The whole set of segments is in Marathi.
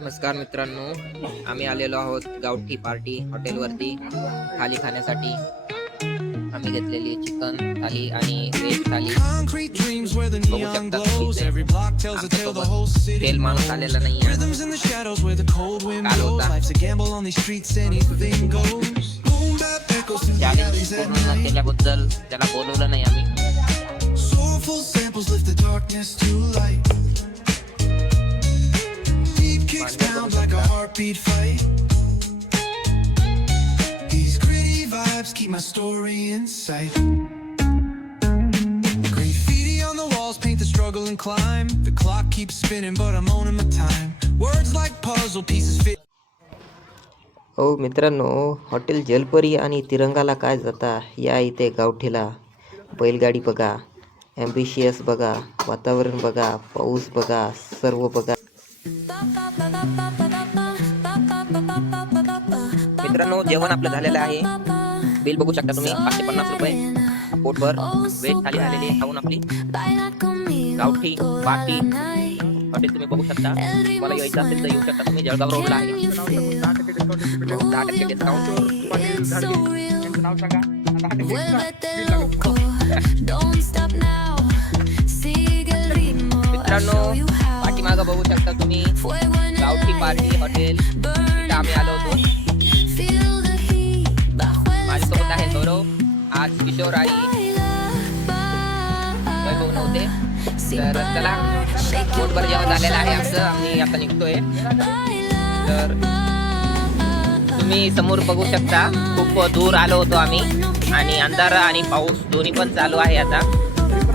नमस्कार मित्रांनो, आम्ही आलेलो आहोत गावठी पार्टी हॉटेलवरती थाली खाण्यासाठी। आम्ही घेतलेली चिकन थाली आणि व्हेज थाली। बघू शकता तेल माणूस आलेला नाही आहे, काल होता चॅलेंज पूर्ण केल्याबद्दल त्याला बोलवलं नाही आम्ही। Down like a heartbeat fight. These gritty vibes keep my story in sight. Graffiti on the walls paint the struggle and climb. The clock keeps spinning but I'm owning my time. Words like puzzle pieces fit. हो मित्रांनो, हॉटेल जलपरी आणि तिरंगाला काय जाता या इथे गावठीला। बैलगाडी बघा, ॲम्बिशियस बघा, वातावरण बघा, पाऊस बघा, सर्व बघा। मित्रांनो, जेवण आपलं झालेलं आहे। बिल बघू शकता तुम्ही, 550 रुपये पोटभर व्हेज थाली झालेली आहे खाऊन आपली। गावठी पार्टी हॉटेल तुम्ही बघू शकता। मला यायचं असेल तर येऊ शकता तुम्ही, जळगाव रोडला आहे। 10% डिस्काउंट। मित्रांनो, पाठीमागं बघू शकता तुम्ही गावठी पार्टी हॉटेल, इथं आम्ही आलो होतो। माझ्यासोबत आहे गौरव, आज किशोर आई वैभव नव्हते, तर चला पोटभर जेवण झालेलं आहे आमचं, आम्ही आता निघतोय। तर तुम्ही समोर बघू शकता, खूप दूर आलो होतो आम्ही आणि अंधार आणि पाऊस दोन्ही पण चालू आहे आता।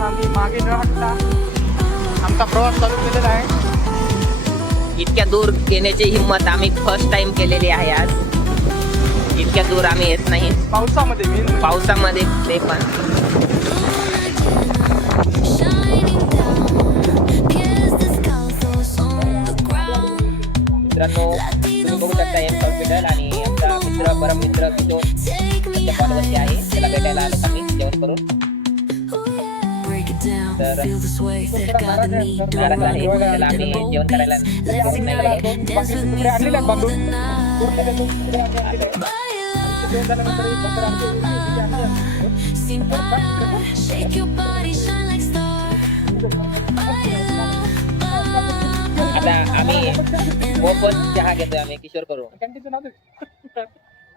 आम्ही मागे न हटता आमचा प्रवास चालू केलेला आहे। इतक्या दूर येण्याची हिंमत आम्ही फर्स्ट टाइम केलेली आहे आज। इतक्या दूर आम्ही येत नाही पावसामध्ये ते पण। मित्रांनो, तुम्ही बघू शकता एक हॉस्पिटल आणि आमचा मित्र परम मित्र किशोर आमच्या कॉलवरती आहे, त्याला भेटायला आलो आम्ही जेवण करून। तर नाराज आहे, त्याला आम्ही जेवण करायला आता आम्ही मोफत चहा घेतोय आम्ही किशोर करून।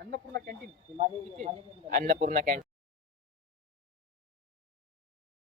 अन्नपूर्णा कॅन्टीन।